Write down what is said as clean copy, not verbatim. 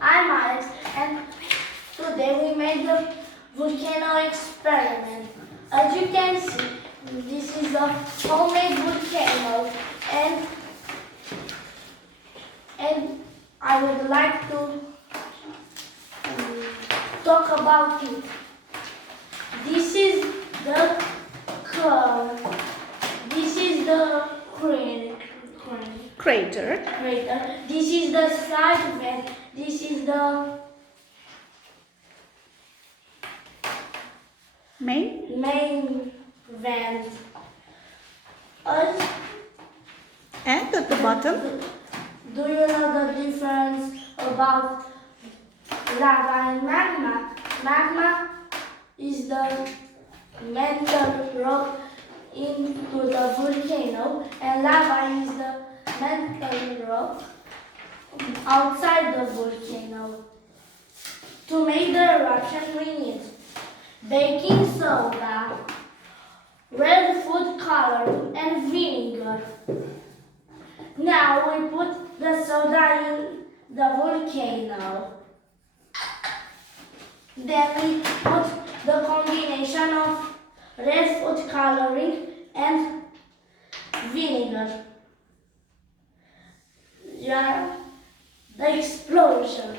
I'm Alex, and today we made the volcano experiment. As you can see, this is a homemade volcano, and I would like to talk about it. This is the Crater. This is the side vent. This is the main vent. And at the bottom, Do you know the difference about lava and magma? Magma is the metal rock into the volcano, and lava is the metal rock outside the volcano. To make the eruption, we need baking soda, red food coloring, and vinegar. Now we put the soda in the volcano. Then we put the combination of red food coloring and vinegar. Yeah, the explosion.